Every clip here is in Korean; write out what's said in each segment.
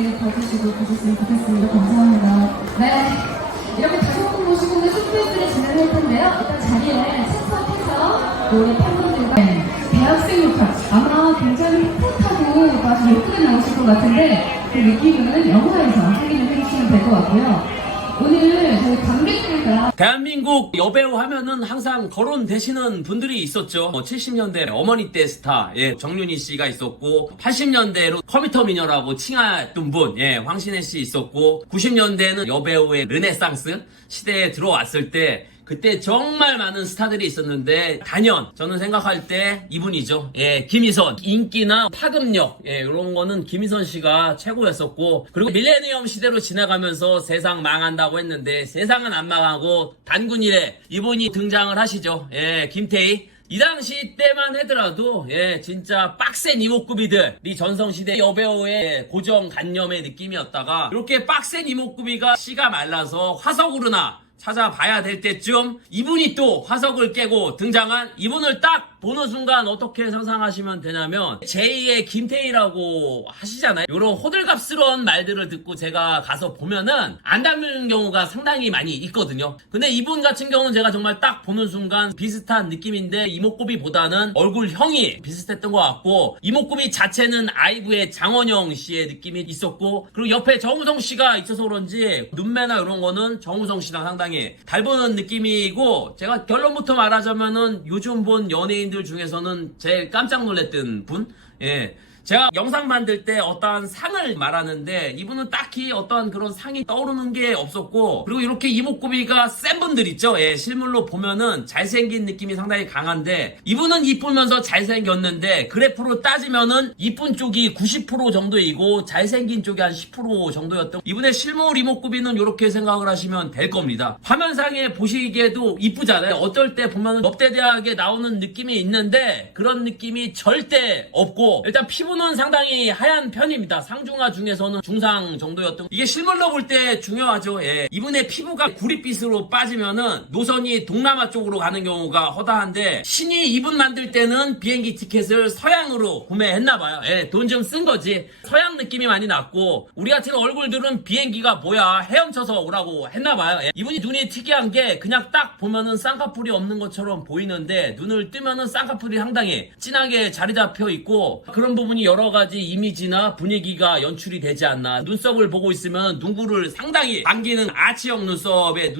재밌게 봐주시고 보셨으면 좋겠습니다. 감사합니다. 네, 이렇게 5분 모시고 오늘 쇼케이스를 진행할 텐데요. 일단 자리에 참석해서 우리 팬분들과 대학생 역할 아마 굉장히 풋풋하고 아주 예쁘게 나오실 것 같은데 그 느낌은 영화에서 확인을 해주시면 될 것 같고요. 오늘 저희 관객들과 대한민국 여배우 하면은 항상 거론되시는 분들이 있었죠. 70년대 어머니 때 스타, 정윤희 씨가 있었고, 80년대로 컴퓨터 미녀라고 칭하던 분, 황신혜 씨 있었고, 90년대는 여배우의 르네상스 시대에 들어왔을 때, 그때 정말 많은 스타들이 있었는데 단연 저는 생각할 때 이분이죠. 김희선. 인기나 파급력 이런 거는 김희선 씨가 최고였었고, 그리고 밀레니엄 시대로 지나가면서 세상 망한다고 했는데 세상은 안 망하고 단군 이래 이분이 등장을 하시죠. 김태희. 이 당시 때만 하더라도 진짜 빡센 이목구비들이 전성시대 여배우의 고정관념의 느낌이었다가 이렇게 빡센 이목구비가 씨가 말라서 화석으로나 찾아봐야 될 때쯤 이분이 또 화석을 깨고 등장한 이분을 딱 보는 순간 어떻게 상상하시면 되냐면 제2의 김태희라고 하시잖아요. 이런 호들갑스러운 말들을 듣고 제가 가서 보면은 안 닮는 경우가 상당히 많이 있거든요. 근데 이분 같은 경우는 제가 정말 딱 보는 순간 비슷한 느낌인데 이목구비보다는 얼굴형이 비슷했던 것 같고, 이목구비 자체는 아이브의 장원영 씨의 느낌이 있었고, 그리고 옆에 정우성 씨가 있어서 그런지 눈매나 이런 거는 정우성 씨랑 상당히 닮은 느낌이고, 제가 결론부터 말하자면은 요즘 본 연예인들 중에서는 제일 깜짝 놀랐던 분? 제가 영상 만들 때 어떠한 상을 말하는데 이분은 딱히 어떠한 그런 상이 떠오르는 게 없었고, 그리고 이렇게 이목구비가 센 분들 있죠. 실물로 보면은 잘생긴 느낌이 상당히 강한데 이분은 이쁘면서 잘생겼는데 그래프로 따지면은 이쁜 쪽이 90% 정도이고 잘생긴 쪽이 한 10% 정도였던 이분의 실물 이목구비는 이렇게 생각을 하시면 될 겁니다. 화면상에 보시기에도 이쁘잖아요. 어떨 때 보면은 법대대학에 나오는 느낌이 있는데 그런 느낌이 절대 없고, 일단 피부는 상당히 하얀 편입니다. 상중하 중에서는 중상 정도였던, 이게 실물로 볼 때 중요하죠. 이분의 피부가 구릿빛으로 빠지면은 노선이 동남아 쪽으로 가는 경우가 허다한데 신이 이분 만들 때는 비행기 티켓을 서양으로 구매했나봐요. 돈 좀 쓴 거지. 서양 느낌이 많이 났고, 우리 같은 얼굴들은 비행기가 뭐야 헤엄쳐서 오라고 했나봐요. 이분이 눈이 특이한 게 그냥 딱 보면은 쌍꺼풀이 없는 것처럼 보이는데 눈을 뜨면은 쌍꺼풀이 상당히 진하게 자리 잡혀 있고, 그런 부분이 여러 가지 이미지나 분위기가 연출이 되지 않나. 눈썹을 보고 있으면 눈구를 상당히 당기는 아치형 눈썹의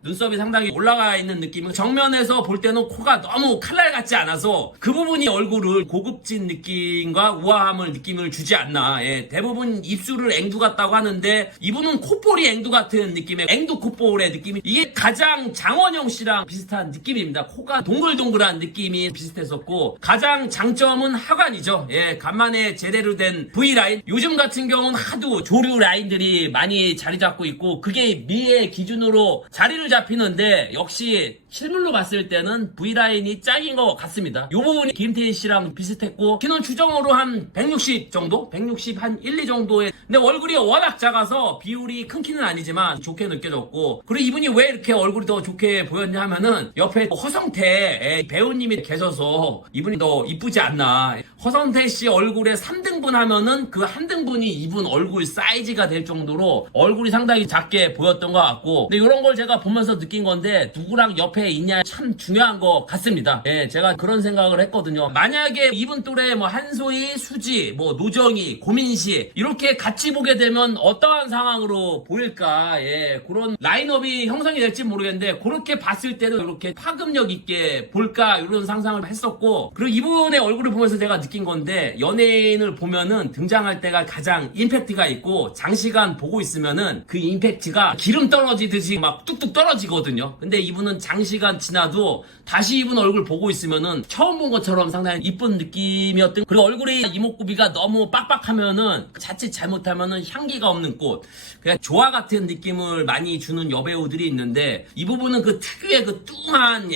눈썹이 상당히 올라가 있는 느낌은, 정면에서 볼 때는 코가 너무 칼날 같지 않아서 그 부분이 얼굴을 고급진 느낌과 우아함을 느낌을 주지 않나. 대부분 입술을 앵두 같다고 하는데 이분은 콧볼이 앵두 같은 느낌의 앵두 콧볼의 느낌이, 이게 가장 장원영 씨랑 비슷한 느낌입니다. 코가 동글동글한 느낌이 비슷했었고, 가장 장점은 하관이죠. 간만에 제대로 된 V라인. 요즘 같은 경우는 하도 조류 라인들이 많이 자리 잡고 있고 그게 미의 기준으로 자리를 잡히는데 역시 실물로 봤을 때는 V라인이 짱인 것 같습니다. 이 부분이 김태희 씨랑 비슷했고, 키는 추정으로 한 160 정도? 160 한 1, 2 정도의, 근데 얼굴이 워낙 작아서 비율이 큰 키는 아니지만 좋게 느껴졌고, 그리고 이분이 왜 이렇게 얼굴이 더 좋게 보였냐 하면은 옆에 허성태 배우님이 계셔서 이분이 더 이쁘지 않나. 허성태 씨 얼굴에 3등분 하면은 그 한 등분이 이분 얼굴 사이즈가 될 정도로 얼굴이 상당히 작게 보였던 것 같고, 근데 이런 걸 제가 보면서 느낀 건데 누구랑 옆에 있냐 참 중요한 것 같습니다. 제가 그런 생각을 했거든요. 만약에 이분 또래 한소희, 수지, 노정희, 고민씨 이렇게 같이 보게 되면 어떠한 상황으로 보일까. 그런 라인업이 형성이 될지 모르겠는데 그렇게 봤을 때도 이렇게 파급력 있게 볼까 이런 상상을 했었고, 그리고 이분의 얼굴을 보면서 제가 느낀 건데, 연예인을 보면은 등장할 때가 가장 임팩트가 있고 장시간 보고 있으면은 그 임팩트가 기름 떨어지듯이 막 뚝뚝 떨어지거든요. 근데 이분은 장시간 지나도 다시 이분 얼굴 보고 있으면은 처음 본 것처럼 상당히 이쁜 느낌이었던, 그리고 얼굴이 이목구비가 너무 빡빡하면은 자칫 잘못하면은 향기가 없는 꽃, 그냥 조화 같은 느낌을 많이 주는 여배우들이 있는데 이 부분은 그 특유의 그 뚱한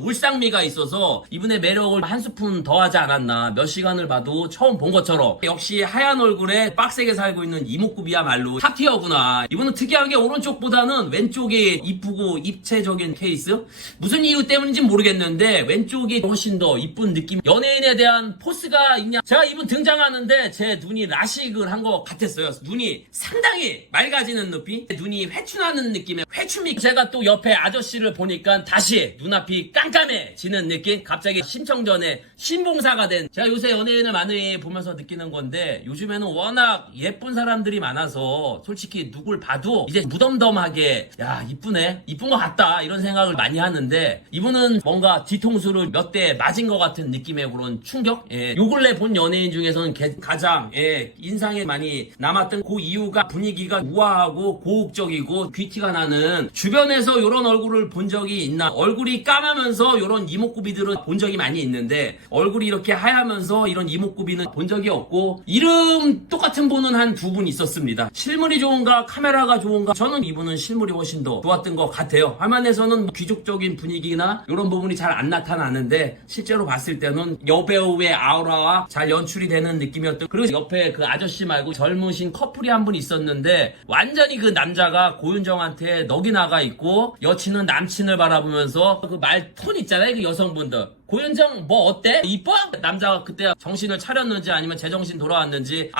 울상미가 있어서 이분의 매력을 한 스푼 더하지 않았나. 몇 시간을 봐도 처음 본 것처럼. 역시 하얀 얼굴에 빡세게 살고 있는 이목구비야말로 탑티어구나. 이분은 특이한 게 오른쪽보다는 왼쪽이 이쁘고 입체적인 케이스? 무슨 이유 이유 때문인지 모르겠는데 왼쪽이 훨씬 더 이쁜 느낌. 연예인에 대한 포스가 있냐? 제가 이분 등장하는데 제 눈이 라식을 한 것 같았어요. 눈이 상당히 맑아지는 눈빛, 눈이 회춘하는 느낌의 회춤이. 제가 또 옆에 아저씨를 보니까 다시 눈앞이 깜깜해지는 느낌. 갑자기 심청전에 신봉사가 된. 제가 요새 연예인을 많이 보면서 느끼는 건데 요즘에는 워낙 예쁜 사람들이 많아서 솔직히 누굴 봐도 이제 무덤덤하게 야 이쁘네, 이쁜 것 같다 이런 생각을 많이 하는데 이분은 뭔가 뒤통수를 몇 대 맞은 것 같은 느낌의 그런 충격. 예, 요 근래 본 연예인 중에서는 가장 인상에 많이 남았던 그 이유가 분위기가 우아하고 고혹적이고 귀티가 나는. 주변에서 이런 얼굴을 본 적이 있나? 얼굴이 까마면서 이런 이목구비들은 본 적이 많이 있는데 얼굴이 이렇게 하얗면서 이런 이목구비는 본 적이 없고. 이름 똑같은 분은 한 두 분 있었습니다. 실물이 좋은가 카메라가 좋은가, 저는 이분은 실물이 훨씬 더 좋았던 것 같아요. 화면에서는 귀족적인 분위기나 이런 부분이 잘 안 나타나는데 실제로 봤을 때는 여배우의 아우라와 잘 연출이 되는 느낌이었던. 그리고 옆에 그 아저씨 말고 젊으신 커플이 한 분 있었는데 완전히 그 남자가 고윤정한테 넋이 나가 있고 여친은 남친을 바라보면서 그 말 톤 있잖아요, 그 여성분들. 고윤정 뭐 어때? 이뻐? 남자가 그때 정신을 차렸는지 아니면 제정신 돌아왔는지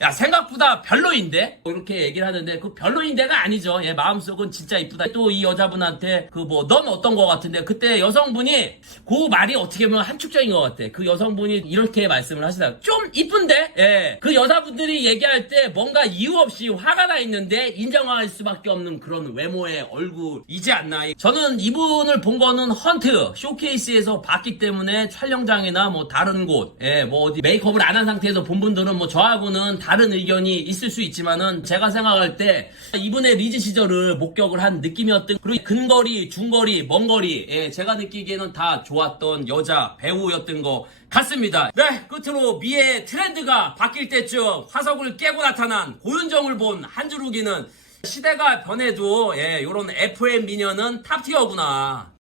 야 생각보다 별로인데? 이렇게 얘기를 하는데 그 별로인데가 아니죠. 예, 마음속은 진짜 이쁘다. 또 이 여자분한테 그 뭐 넌 어떤 거 같은데 그때 여성분이 그 말이 어떻게 보면 함축적인 것 같아. 그 여성분이 이렇게 말씀을 하시다. 좀 이쁜데? 예. 그 여자분들이 얘기할 때 뭔가 이유 없이 화가 나 있는데 인정할 수밖에 없는 그런 외모의 얼굴이지 않나. 저는 이분을 본 거는 헌트 쇼케이스에서 봤기 때문에 촬영장이나 뭐 다른 곳, 뭐 어디 메이크업을 안 한 상태에서 본 분들은 뭐 저하고는 다른 의견이 있을 수 있지만은 제가 생각할 때 이분의 리즈 시절을 목격을 한 느낌이었던. 그리고 근거리, 중거리, 먼거리, 제가 느끼기에는 다 좋았던 여자 배우였던 것 같습니다. 네, 끝으로 미의 트렌드가 바뀔 때쯤 화석을 깨고 나타난 고윤정을 본 한 주루기는 시대가 변해도 요런 FM 미녀는 탑티어구나.